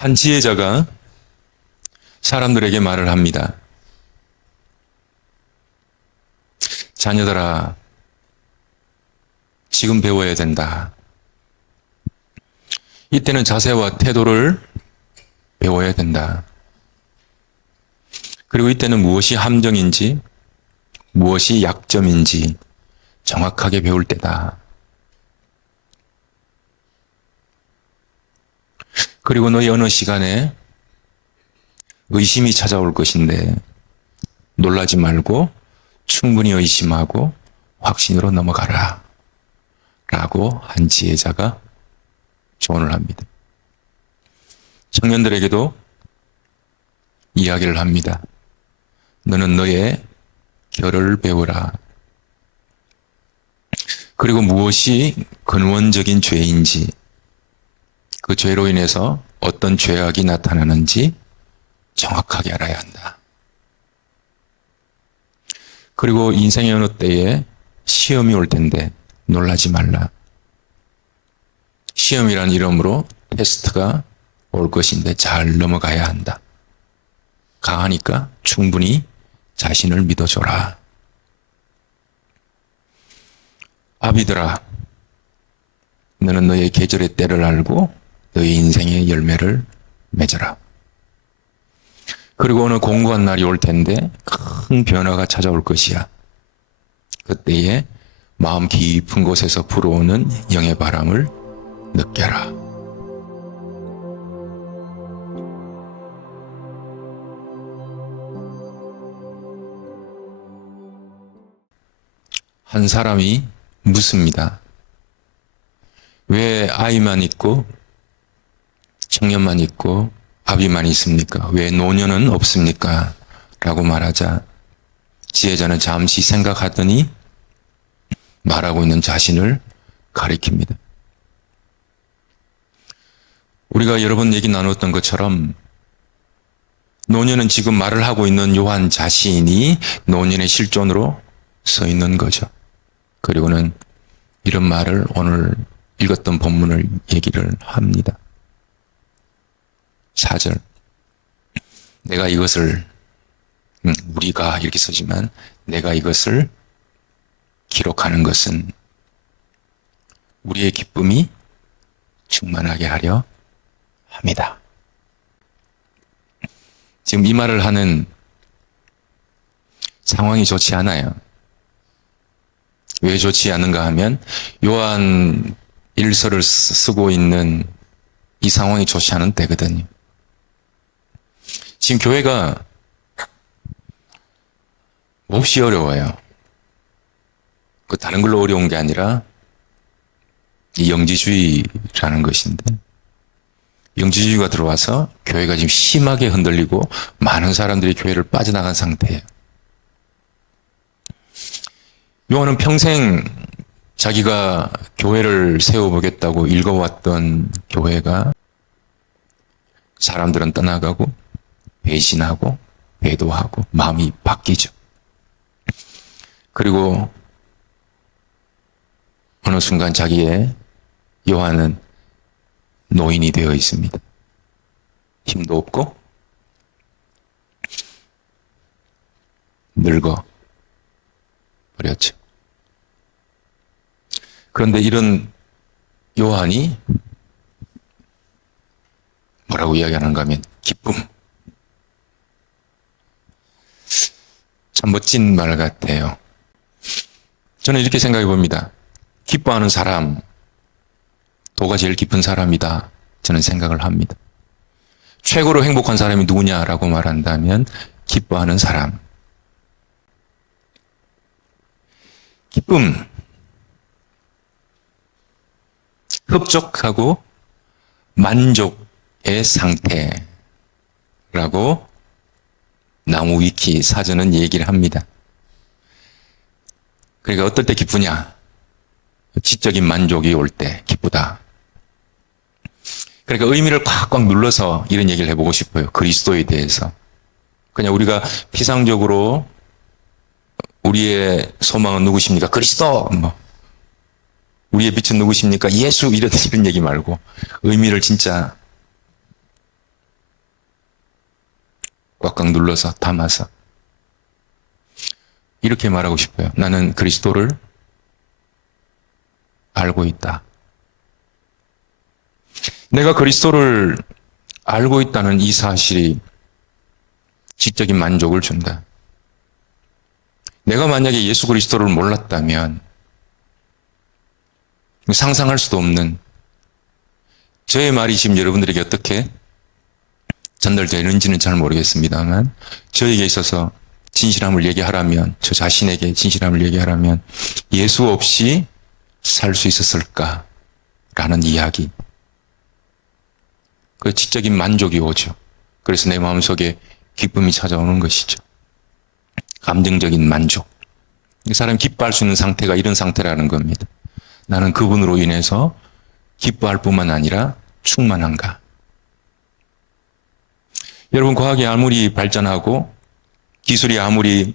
한 지혜자가 사람들에게 말을 합니다. 자녀들아, 지금 배워야 된다. 이때는 자세와 태도를 배워야 된다. 그리고 이때는 무엇이 함정인지, 무엇이 약점인지 정확하게 배울 때다. 그리고 너희 어느 시간에 의심이 찾아올 것인데 놀라지 말고 충분히 의심하고 확신으로 넘어가라. 라고 한 지혜자가 조언을 합니다. 청년들에게도 이야기를 합니다. 너는 너의 결을 배우라. 그리고 무엇이 근원적인 죄인지, 그 죄로 인해서 어떤 죄악이 나타나는지 정확하게 알아야 한다. 그리고 인생의 어느 때에 시험이 올 텐데 놀라지 말라. 시험이란 이름으로 테스트가 올 것인데 잘 넘어가야 한다. 강하니까 충분히 자신을 믿어줘라. 아비들아, 너는 너의 계절의 때를 알고 너의 인생의 열매를 맺어라. 그리고 어느 공고한 날이 올 텐데 큰 변화가 찾아올 것이야. 그때에 마음 깊은 곳에서 불어오는 영의 바람을 느껴라. 한 사람이 묻습니다. 왜 아이만 있고 청년만 있고 아비만 있습니까? 왜 노년은 없습니까? 라고 말하자 지혜자는 잠시 생각하더니 말하고 있는 자신을 가리킵니다. 우리가 여러 번 얘기 나눴던 것처럼 노년은 지금 말을 하고 있는 요한 자신이 노년의 실존으로 서 있는 거죠. 그리고는 이런 말을 오늘 읽었던 본문을 얘기를 합니다. 4절. 내가 이것을, 우리가 이렇게 쓰지만 내가 이것을 기록하는 것은 우리의 기쁨이 충만하게 하려 합니다. 지금 이 말을 하는 상황이 좋지 않아요. 왜 좋지 않은가 하면 요한 일서를 쓰고 있는 이 상황이 좋지 않은 때거든요. 지금 교회가 몹시 어려워요. 그 다른 걸로 어려운 게 아니라 이 영지주의라는 것인데, 영지주의가 들어와서 교회가 지금 심하게 흔들리고 많은 사람들이 교회를 빠져나간 상태예요. 요한은 평생 자기가 교회를 세워보겠다고 읽어왔던 교회가 사람들은 떠나가고 배신하고 배도하고 마음이 바뀌죠. 그리고 어느 순간 자기의 요한은 노인이 되어 있습니다. 힘도 없고 늙어 버렸죠. 그런데 이런 요한이 뭐라고 이야기하는가 하면 기쁨. 참 멋진 말 같아요. 저는 이렇게 생각해 봅니다. 기뻐하는 사람, 도가 제일 깊은 사람이다. 저는 생각을 합니다. 최고로 행복한 사람이 누구냐라고 말한다면 기뻐하는 사람. 기쁨. 흡족하고 만족의 상태라고 나무 위키 사전은 얘기를 합니다. 그러니까 어떨 때 기쁘냐? 지적인 만족이 올 때 기쁘다. 그러니까 의미를 꽉꽉 눌러서 이런 얘기를 해보고 싶어요. 그리스도에 대해서. 그냥 우리가 피상적으로 우리의 소망은 누구십니까? 그리스도! 우리의 빛은 누구십니까? 예수! 이런 얘기 말고 의미를 진짜 꽉꽉 눌러서 담아서 이렇게 말하고 싶어요. 나는 그리스도를 알고 있다. 내가 그리스도를 알고 있다는 이 사실이 지적인 만족을 준다. 내가 만약에 예수 그리스도를 몰랐다면 상상할 수도 없는 저의 말이 지금 여러분들에게 어떻게 전달되는지는 잘 모르겠습니다만 저에게 있어서 진실함을 얘기하라면, 저 자신에게 진실함을 얘기하라면 예수 없이 살 수 있었을까라는 이야기, 그 지적인 만족이 오죠. 그래서 내 마음속에 기쁨이 찾아오는 것이죠. 감정적인 만족. 사람이 기뻐할 수 있는 상태가 이런 상태라는 겁니다. 나는 그분으로 인해서 기뻐할 뿐만 아니라 충만한가. 여러분, 과학이 아무리 발전하고 기술이 아무리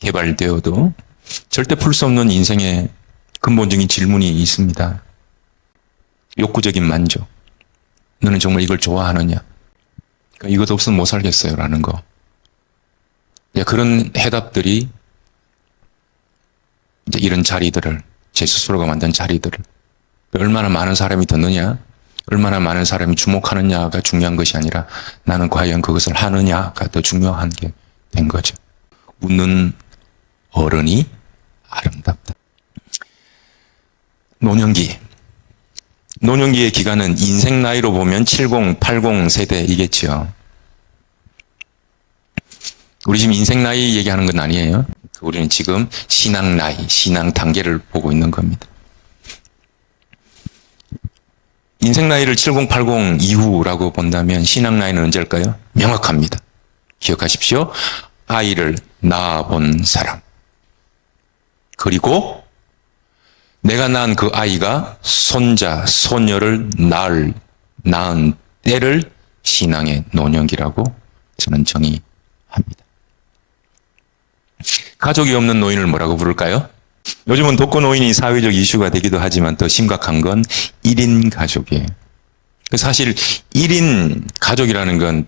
개발되어도 절대 풀 수 없는 인생의 근본적인 질문이 있습니다. 욕구적인 만족. 너는 정말 이걸 좋아하느냐? 그러니까 이것 없으면 못 살겠어요 라는 거. 그런 해답들이 이제 이런 자리들을, 제 스스로가 만든 자리들을 얼마나 많은 사람이 듣느냐, 얼마나 많은 사람이 주목하느냐가 중요한 것이 아니라 나는 과연 그것을 하느냐가 더 중요한 게 된 거죠. 웃는 어른이 아름답다. 노년기. 노년기의 기간은 인생 나이로 보면 70, 80 세대이겠죠. 우리 지금 인생 나이 얘기하는 건 아니에요. 우리는 지금 신앙 나이, 신앙 단계를 보고 있는 겁니다. 인생 나이를 70, 80 이후라고 본다면 신앙 나이는 언제일까요? 명확합니다. 기억하십시오. 아이를 낳아본 사람. 그리고 내가 낳은 그 아이가 손자, 손녀를 낳은 때를 신앙의 노년기라고 저는 정의합니다. 가족이 없는 노인을 뭐라고 부를까요? 요즘은 독거노인이 사회적 이슈가 되기도 하지만 더 심각한 건 1인 가족이에요. 사실 1인 가족이라는 건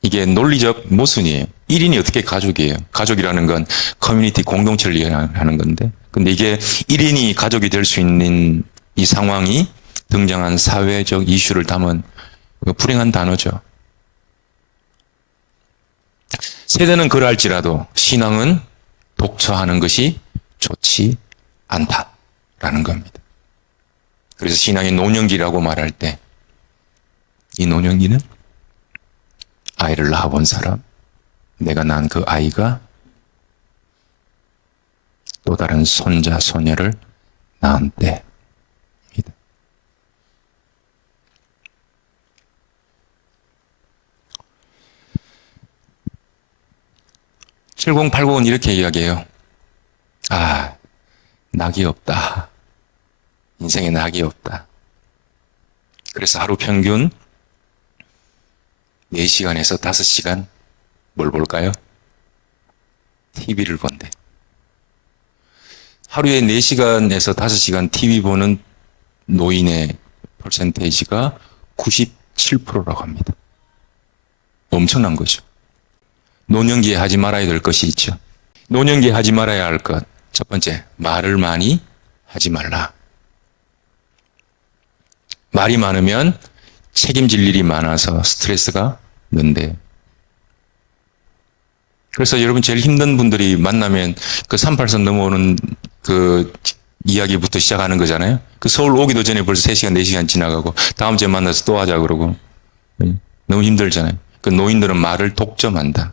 이게 논리적 모순이에요. 1인이 어떻게 가족이에요? 가족이라는 건 커뮤니티 공동체를 이해하는 건데. 근데 이게 1인이 가족이 될 수 있는 이 상황이 등장한 사회적 이슈를 담은 불행한 단어죠. 세대는 그럴지라도 신앙은 독처하는 것이 좋지 않다라는 겁니다. 그래서 신앙의 노년기라고 말할 때 이 노년기는 아이를 낳아본 사람, 내가 낳은 그 아이가 또 다른 손자, 손녀를 낳은 때입니다. 70, 80은 이렇게 이야기해요. 아, 낙이 없다. 인생에 낙이 없다. 그래서 하루 평균 4시간에서 5시간 뭘 볼까요? TV를 본대. 하루에 4시간에서 5시간 TV 보는 노인의 퍼센테이지가 97%라고 합니다. 엄청난 거죠. 노년기에 하지 말아야 될 것이 있죠. 노년기에 하지 말아야 할 것. 첫 번째, 말을 많이 하지 말라. 말이 많으면 책임질 일이 많아서 스트레스가 는데. 그래서 여러분 제일 힘든 분들이 만나면 그 38선 넘어오는 그 이야기부터 시작하는 거잖아요. 그 서울 오기도 전에 벌써 3시간, 4시간 지나가고 다음 주에 만나서 또 하자 그러고. 너무 힘들잖아요. 그 노인들은 말을 독점한다.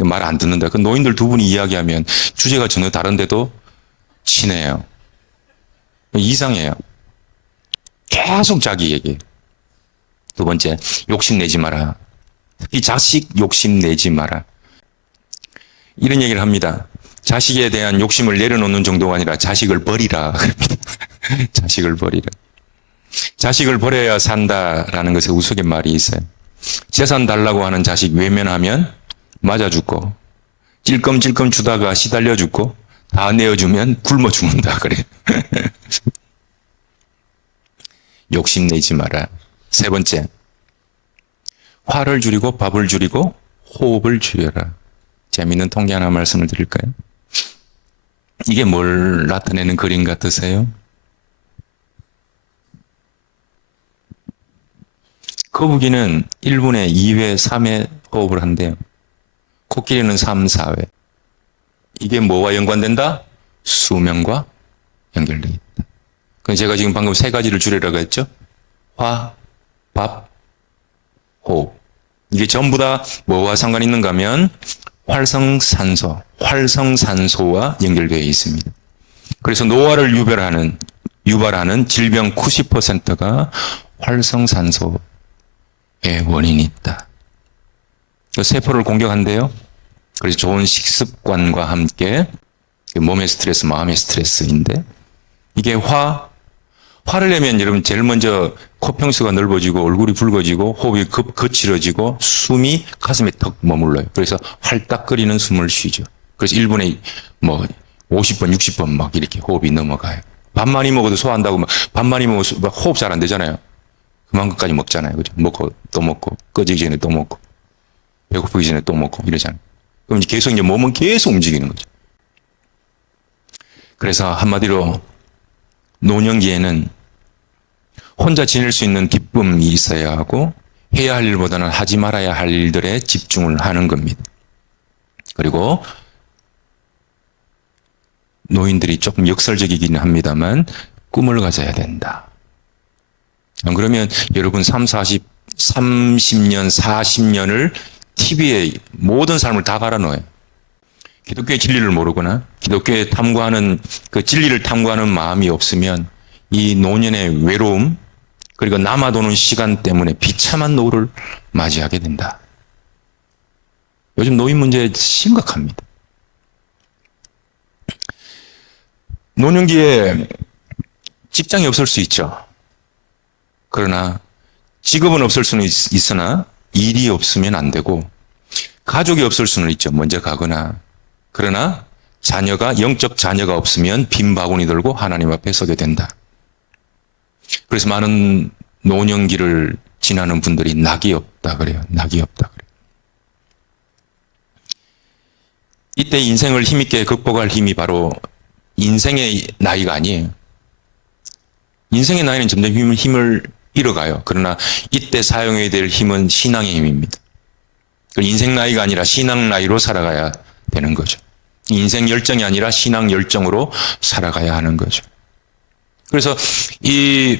말 안 듣는다. 그 노인들 두 분이 이야기하면 주제가 전혀 다른데도 친해요. 이상해요. 계속 자기 얘기해요. 두 번째, 욕심내지 마라. 특히 자식 욕심내지 마라. 이런 얘기를 합니다. 자식에 대한 욕심을 내려놓는 정도가 아니라 자식을 버리라. 자식을 버리라. 자식을 버려야 산다라는 것에 우스갯말이 있어요. 재산 달라고 하는 자식 외면하면 맞아 죽고, 찔끔찔끔 주다가 시달려 죽고, 다 내어주면 굶어 죽는다. 그래. 욕심내지 마라. 세 번째, 화를 줄이고 밥을 줄이고 호흡을 줄여라. 재미있는 통계 하나 말씀을 드릴까요? 이게 뭘 나타내는 그림 같으세요? 거북이는 1분에 2회, 3회 호흡을 한대요. 코끼리는 3, 4회. 이게 뭐와 연관된다? 수명과 연결되어 있다. 그럼 제가 지금 방금 세 가지를 줄이라고 했죠? 화, 밥, 호흡. 이게 전부 다 뭐와 상관이 있는가 하면 활성산소와 연결되어 있습니다. 그래서 노화를 유발하는 질병 90%가 활성산소의 원인이 있다. 세포를 공격한대요. 그래서 좋은 식습관과 함께 몸의 스트레스, 마음의 스트레스인데 이게 화를 내면 여러분 제일 먼저 코평수가 넓어지고 얼굴이 붉어지고 호흡이 거칠어지고 숨이 가슴에 턱 머물러요. 그래서 활딱거리는 숨을 쉬죠. 그래서 1분에 50번, 60번 막 이렇게 호흡이 넘어가요. 밥 많이 먹어도 소화한다고 밥 많이 먹어도 호흡 잘 안 되잖아요. 그만큼까지 먹잖아요. 그죠? 먹고 또 먹고 꺼지기 전에 또 먹고 배고프기 전에 또 먹고 이러잖아요. 그럼 계속 이제 몸은 계속 움직이는 거죠. 그래서 한마디로 노년기에는 혼자 지낼 수 있는 기쁨이 있어야 하고 해야 할 일보다는 하지 말아야 할 일들에 집중을 하는 겁니다. 그리고 노인들이 조금 역설적이긴 합니다만 꿈을 가져야 된다. 안 그러면 여러분 30년, 40년을 TV에 모든 삶을 다 갈아넣어요. 기독교의 진리를 모르거나 기독교의 탐구하는 그 진리를 탐구하는 마음이 없으면 이 노년의 외로움 그리고 남아도는 시간 때문에 비참한 노후를 맞이하게 된다. 요즘 노인 문제 심각합니다. 노년기에 직장이 없을 수 있죠. 그러나 직업은 없을 수는 있으나 일이 없으면 안 되고 가족이 없을 수는 있죠. 먼저 가거나. 그러나 영적 자녀가 없으면 빈 바구니 들고 하나님 앞에 서게 된다. 그래서 많은 노년기를 지나는 분들이 낙이 없다 그래요. 낙이 없다 그래요. 이때 인생을 힘있게 극복할 힘이 바로 인생의 나이가 아니에요. 인생의 나이는 점점 힘을 잃어가요. 그러나 이때 사용해야 될 힘은 신앙의 힘입니다. 인생 나이가 아니라 신앙 나이로 살아가야 되는 거죠. 인생 열정이 아니라 신앙 열정으로 살아가야 하는 거죠. 그래서 이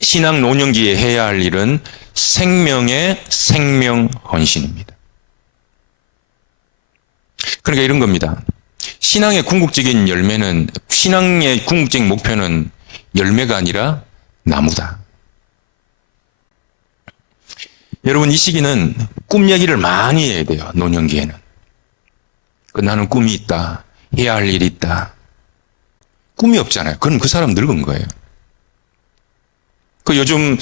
신앙 노년기에 해야 할 일은 생명의 생명 헌신입니다. 그러니까 이런 겁니다. 신앙의 궁극적인 목표는 열매가 아니라 나무다. 여러분 이 시기는 꿈 얘기를 많이 해야 돼요. 노년기에는. 나는 꿈이 있다. 해야 할 일이 있다. 꿈이 없잖아요. 그럼 그 사람 늙은 거예요. 요즘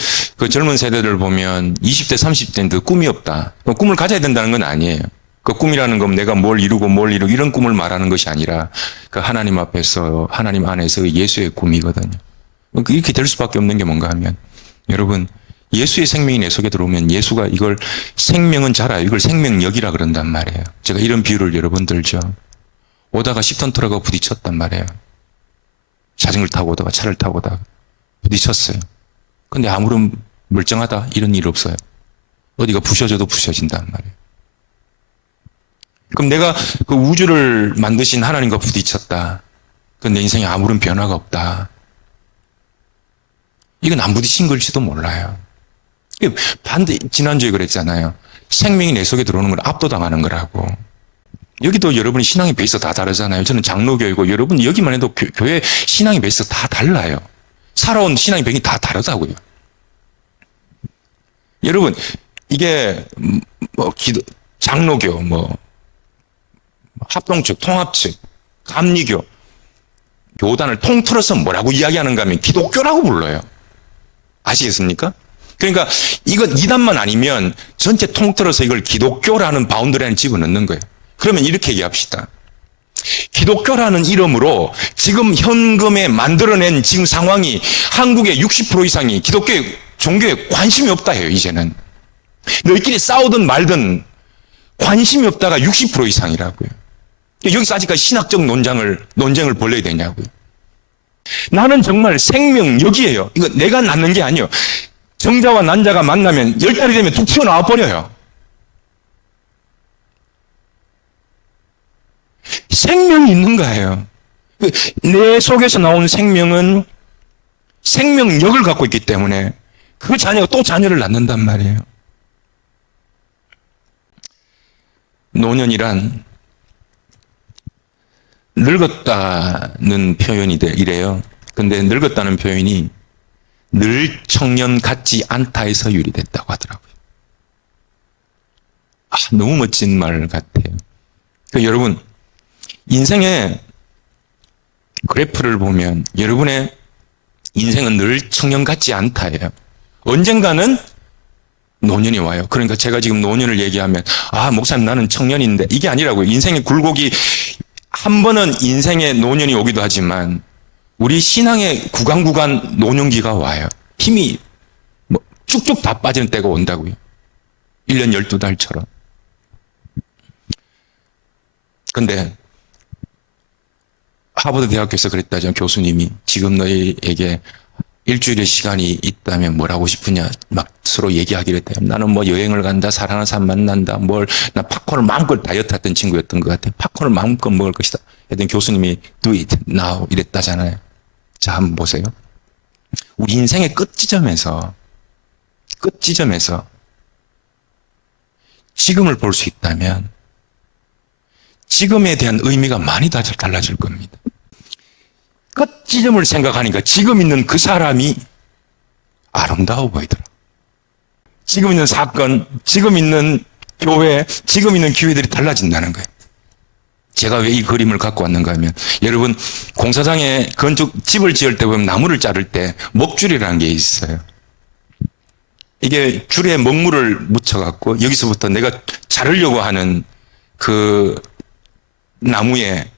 젊은 세대들 보면 20대, 30대인데 꿈이 없다. 꿈을 가져야 된다는 건 아니에요. 꿈이라는 건 내가 뭘 이루고 이런 꿈을 말하는 것이 아니라 하나님 앞에서, 하나님 안에서 예수의 꿈이거든요. 이렇게 될 수밖에 없는 게 뭔가 하면 여러분 예수의 생명이 내 속에 들어오면 예수가 이걸 생명은 자라 이걸 생명력이라 그런단 말이에요. 제가 이런 비유를 여러 번 들죠. 오다가 10톤 트럭하고 부딪혔단 말이에요. 자전거를 타고 오다가 차를 타고 오다가 부딪혔어요. 근데 아무런 멀쩡하다 이런 일 없어요. 어디가 부셔져도 부셔진단 말이에요. 그럼 내가 그 우주를 만드신 하나님과 부딪혔다. 내 인생에 아무런 변화가 없다. 이건 안 부딪힌 걸지도 몰라요. 지난주에 그랬잖아요. 생명이 내 속에 들어오는 걸 압도당하는 거라고. 여기도 여러분이 신앙의 베이스 다 다르잖아요. 저는 장로교이고 여러분 여기만 해도 교회 신앙의 베이스 다 달라요. 살아온 신앙의 배경이 다 다르다고요. 여러분 이게 장로교, 합동측, 통합측, 감리교, 교단을 통틀어서 뭐라고 이야기하는가 하면 기독교라고 불러요. 아시겠습니까? 그러니까 이건 이단만 아니면 전체 통틀어서 이걸 기독교라는 바운더리 안에 집어넣는 거예요. 그러면 이렇게 얘기합시다. 기독교라는 이름으로 지금 현금에 만들어낸 지금 상황이 한국의 60% 이상이 기독교의 종교에 관심이 없다 해요. 이제는 너희끼리 싸우든 말든 관심이 없다가 60% 이상이라고요. 여기서 아직까지 신학적 논쟁을 벌려야 되냐고요. 나는 정말 생명력이에요. 이거 내가 낳는 게 아니에요. 정자와 난자가 만나면 10달이 되면 툭 튀어나와 버려요. 생명이 있는 거예요. 내 속에서 나온 생명은 생명력을 갖고 있기 때문에 그 자녀가 또 자녀를 낳는단 말이에요. 노년이란 늙었다는 표현이 이래요. 근데 늙었다는 표현이 늘 청년 같지 않다에서 유래됐다고 하더라고요. 너무 멋진 말 같아요. 여러분, 인생의 그래프를 보면 여러분의 인생은 늘 청년 같지 않다예요. 언젠가는 노년이 와요. 그러니까 제가 지금 노년을 얘기하면 목사님 나는 청년인데 이게 아니라고요. 인생의 굴곡이 한 번은 인생의 노년이 오기도 하지만 우리 신앙의 구간 노년기가 와요. 힘이 쭉쭉 다 빠지는 때가 온다고요. 1년 12달처럼. 근데 하버드 대학교에서 그랬다죠. 교수님이 지금 너희에게 일주일의 시간이 있다면 뭘 하고 싶으냐 막 서로 얘기하기로 했대요. 나는 여행을 간다, 사랑하는 사람 만난다, 나 팝콘을 마음껏 다이어트 했던 친구였던 것 같아요. 팝콘을 마음껏 먹을 것이다. 했더니 교수님이 do it now 이랬다잖아요. 자, 한번 보세요. 우리 인생의 끝지점에서 지금을 볼 수 있다면 지금에 대한 의미가 많이 달라질 겁니다. 끝지점을 생각하니까 지금 있는 그 사람이 아름다워 보이더라. 지금 있는 사건, 지금 있는 교회, 지금 있는 기회들이 달라진다는 거예요. 제가 왜 이 그림을 갖고 왔는가 하면 여러분 공사장에 집을 지을 때 보면 나무를 자를 때 먹줄이라는 게 있어요. 이게 줄에 먹물을 묻혀갖고 여기서부터 내가 자르려고 하는 그 나무에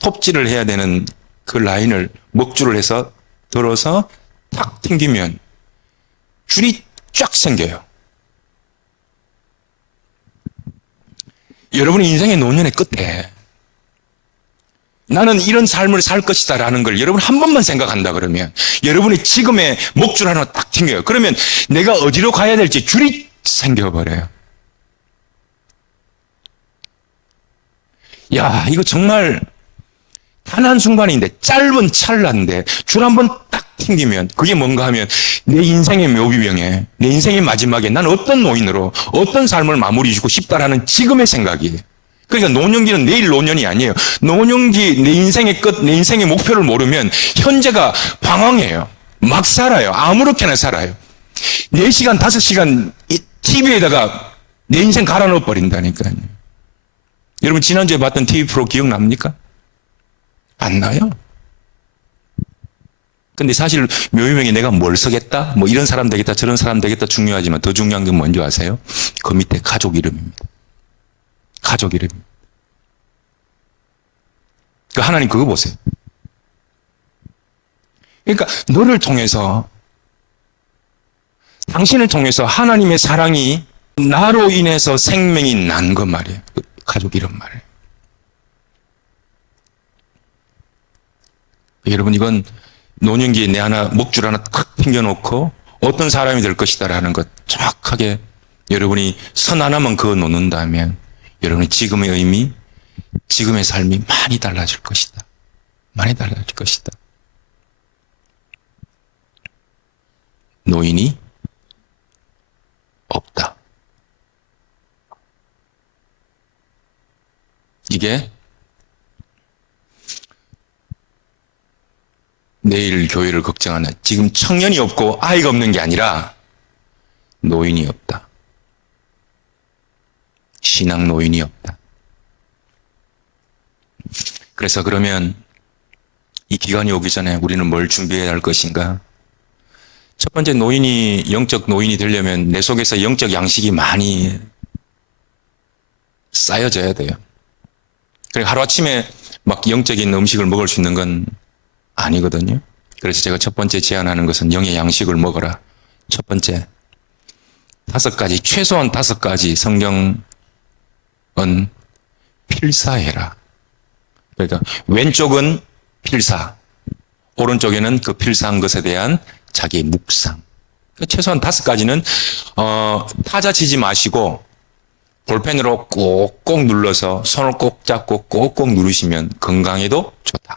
톱질을 해야 되는 그 라인을 먹줄을 해서 들어서 탁 튕기면 줄이 쫙 생겨요. 여러분의 인생의 노년의 끝에 나는 이런 삶을 살 것이다 라는 걸 여러분 한 번만 생각한다 그러면 여러분의 지금의 목줄 하나 딱 튕겨요. 그러면 내가 어디로 가야 될지 줄이 생겨버려요. 이거 정말 단 한순간인데 짧은 찰나인데 줄 한 번 딱 튕기면 그게 뭔가 하면 내 인생의 묘비병에 내 인생의 마지막에 난 어떤 노인으로 어떤 삶을 마무리 주고 싶다라는 지금의 생각이에요. 그러니까 노년기는 내일 노년이 아니에요. 노년기 내 인생의 끝, 내 인생의 목표를 모르면 현재가 방황해요. 막 살아요. 아무렇게나 살아요. 4시간, 5시간 TV에다가 내 인생 갈아 넣어버린다니까요. 여러분 지난주에 봤던 TV 프로 기억납니까? 안 나요. 근데 사실 묘유명이 내가 뭘 쓰겠다? 이런 사람 되겠다, 저런 사람 되겠다 중요하지만 더 중요한 게 뭔지 아세요? 그 밑에 가족 이름입니다. 가족 이름입니다. 하나님 그거 보세요. 그러니까 너를 통해서 당신을 통해서 하나님의 사랑이 나로 인해서 생명이 난 것 말이에요. 가족 이름 말이에요. 여러분 이건 노년기에 내 목줄 하나 탁 튕겨놓고 어떤 사람이 될 것이다라는 것 정확하게 여러분이 선 하나만 그어 놓는다면 여러분의 지금의 의미, 지금의 삶이 많이 달라질 것이다. 많이 달라질 것이다. 노인이 없다. 이게 내일 교회를 걱정하는 지금 청년이 없고 아이가 없는 게 아니라 노인이 없다. 신앙 노인이 없다. 그래서 그러면 이 기간이 오기 전에 우리는 뭘 준비해야 할 것인가? 첫 번째 영적 노인이 되려면 내 속에서 영적 양식이 많이 쌓여져야 돼요. 그러니까 하루아침에 막 영적인 음식을 먹을 수 있는 건 아니거든요. 그래서 제가 첫 번째 제안하는 것은 영의 양식을 먹어라. 첫 번째, 5가지, 최소한 5가지 성경은 필사해라. 그러니까 왼쪽은 필사, 오른쪽에는 그 필사한 것에 대한 자기의 묵상. 그러니까 최소한 5가지는 타자 치지 마시고 볼펜으로 꼭꼭 눌러서 손을 꼭 잡고 꼭꼭 누르시면 건강에도 좋다.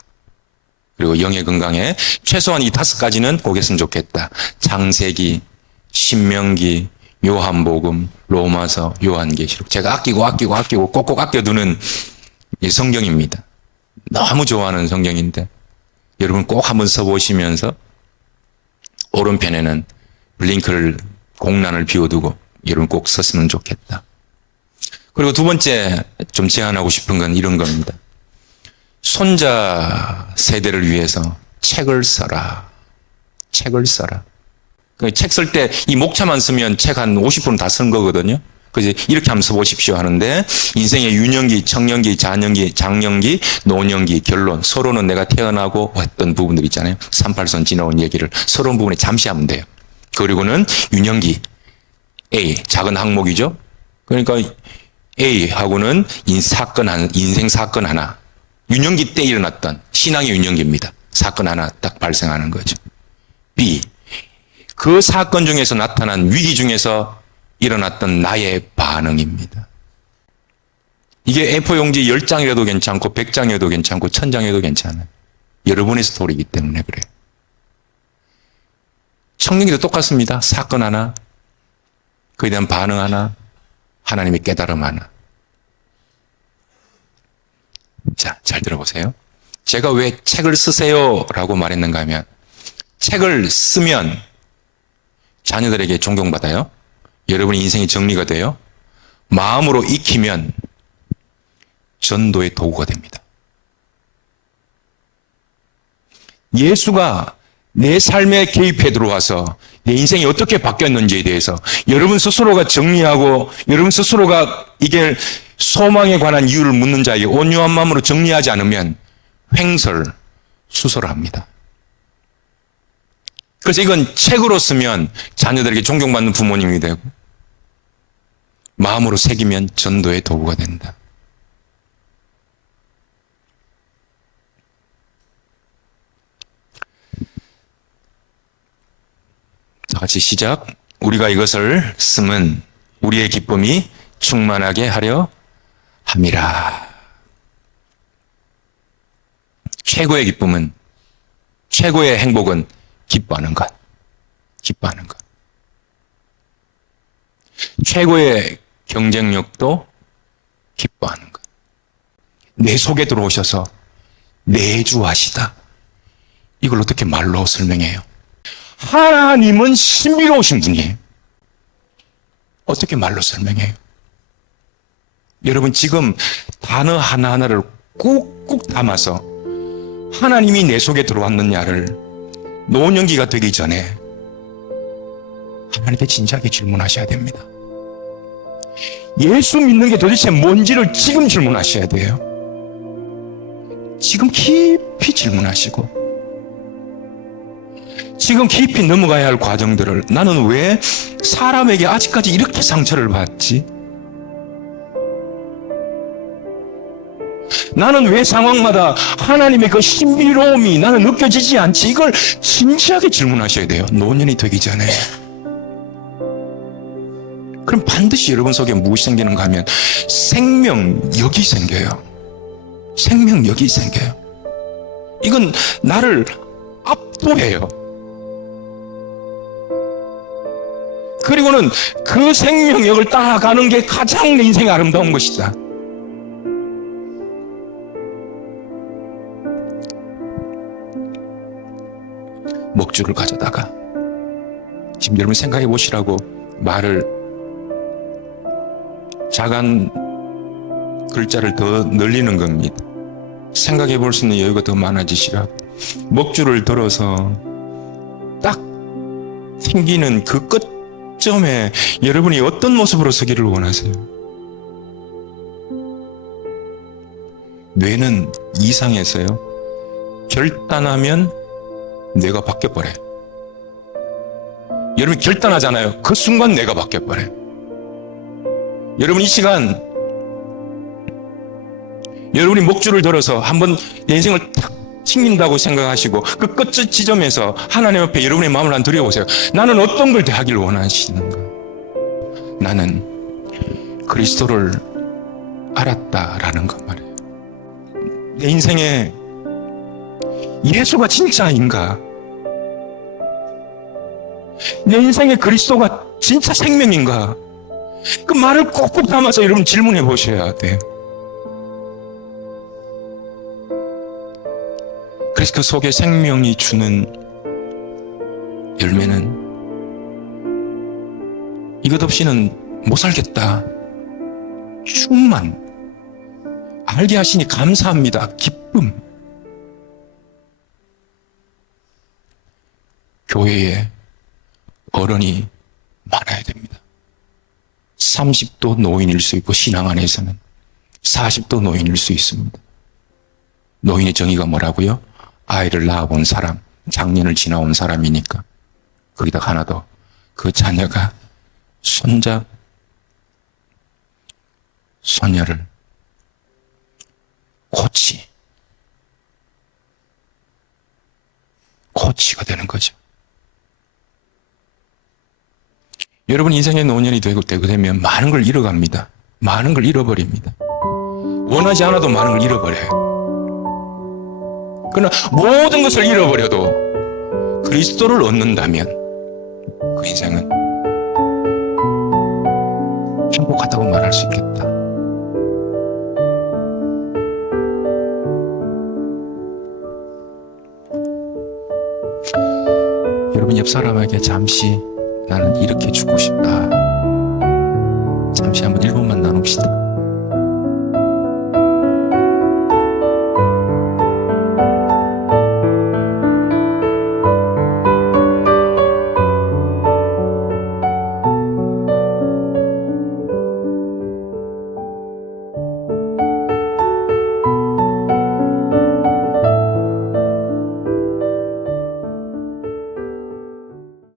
그리고 영의 건강에 최소한 이 5가지는 꼭 했으면 좋겠다. 창세기, 신명기, 요한복음, 로마서, 요한계시록. 제가 아끼고 꼭꼭 아껴두는 이 성경입니다. 너무 좋아하는 성경인데 여러분 꼭 한번 써보시면서 오른편에는 블링크를, 공란을 비워두고 여러분 꼭 썼으면 좋겠다. 그리고 두 번째 좀 제안하고 싶은 건 이런 겁니다. 손자 세대를 위해서 책을 써라. 책을 써라. 책 쓸 때 이 목차만 쓰면 책 한 50분 다 쓴 거거든요. 그래서 이렇게 한번 써보십시오 하는데 인생의 유년기, 청년기, 자년기, 장년기, 노년기, 결론. 서로는 내가 태어나고 했던 부분들 있잖아요. 38선 지나온 얘기를 서론 부분에 잠시 하면 돼요. 그리고는 유년기, A, 작은 항목이죠. 그러니까 A하고는 인생 사건 하나. 유년기 때 일어났던 신앙의 유년기입니다. 사건 하나 딱 발생하는 거죠. B, 그 사건 중에서 나타난 위기 중에서 일어났던 나의 반응입니다. 이게 A4 용지 10장이라도 괜찮고 100장이라도 괜찮고 1000장이라도 괜찮아요. 여러분의 스토리이기 때문에 그래요. 청년기도 똑같습니다. 사건 하나, 그에 대한 반응 하나, 하나님의 깨달음 하나. 자, 잘 들어보세요. 제가 왜 책을 쓰세요? 라고 말했는가 하면 책을 쓰면 자녀들에게 존경받아요. 여러분의 인생이 정리가 돼요. 마음으로 익히면 전도의 도구가 됩니다. 예수가 내 삶에 개입해 들어와서 내 인생이 어떻게 바뀌었는지에 대해서 여러분 스스로가 정리하고 여러분 스스로가 이게 소망에 관한 이유를 묻는 자에게 온유한 마음으로 정리하지 않으면 횡설수설합니다. 그래서 이건 책으로 쓰면 자녀들에게 존경받는 부모님이 되고 마음으로 새기면 전도의 도구가 된다. 다 같이 시작. 우리가 이것을 쓰면 우리의 기쁨이 충만하게 하려 함이라. 최고의 기쁨은, 최고의 행복은 기뻐하는 것. 기뻐하는 것. 최고의 경쟁력도 기뻐하는 것. 내 속에 들어오셔서 내주하시다. 이걸 어떻게 말로 설명해요? 하나님은 신비로우신 분이에요. 어떻게 말로 설명해요? 여러분 지금 단어 하나하나를 꾹꾹 담아서 하나님이 내 속에 들어왔느냐를 노년기가 되기 전에 하나님께 진지하게 질문하셔야 됩니다. 예수 믿는 게 도대체 뭔지를 지금 질문하셔야 돼요. 지금 깊이 질문하시고 지금 깊이 넘어가야 할 과정들을 나는 왜 사람에게 아직까지 이렇게 상처를 받지? 나는 왜 상황마다 하나님의 그 신비로움이 나는 느껴지지 않지? 이걸 진지하게 질문하셔야 돼요. 노년이 되기 전에. 그럼 반드시 여러분 속에 무엇이 생기는가 하면 생명력이 생겨요. 생명력이 생겨요. 이건 나를 압도해요. 그리고는 그 생명력을 따라가는 게 가장 내 인생의 아름다운 것이다. 먹줄을 가져다가 지금 여러분 생각해 보시라고 말을 작은 글자를 더 늘리는 겁니다. 생각해 볼 수 있는 여유가 더 많아지시라고 먹줄을 들어서 딱 튕기는 그 끝점에 여러분이 어떤 모습으로 서기를 원하세요? 뇌는 이상해서요 결단하면 뇌가 바뀌어버려요. 여러분이 결단하잖아요. 그 순간 내가 바뀌어버려요. 여러분 이 시간 여러분이 목줄을 들어서 한번 내 인생을 탁 튕긴다고 생각하시고 그 끝 지점에서 하나님 앞에 여러분의 마음을 한번 드려보세요. 나는 어떤 걸 대하기를 원하시는가? 나는 그리스도를 알았다라는 것 말이에요. 내 인생에 예수가 진짜인가? 내 인생에 그리스도가 진짜 생명인가? 그 말을 꼭꼭 담아서 여러분 질문해 보셔야 돼요. 그래서 그 속에 생명이 주는 열매는 이것 없이는 못 살겠다. 충만. 알게 하시니 감사합니다. 기쁨. 교회에 어른이 많아야 됩니다. 30도 노인일 수 있고 신앙 안에서는 40도 노인일 수 있습니다. 노인의 정의가 뭐라고요? 아이를 낳아본 사람, 장년을 지나온 사람이니까. 거기다 하나 더, 그 자녀가 손자, 손녀를 코치가 되는 거죠. 여러분 인생의 노년이 되고 되면 많은 걸 잃어갑니다. 많은 걸 잃어버립니다. 원하지 않아도 많은 걸 잃어버려요. 그러나 모든 것을 잃어버려도 그리스도를 얻는다면 그 인생은 행복하다고 말할 수 있겠다. 여러분 옆 사람에게 잠시 나는 이렇게 죽고 싶다. 잠시 한번 1분만 나눕시다.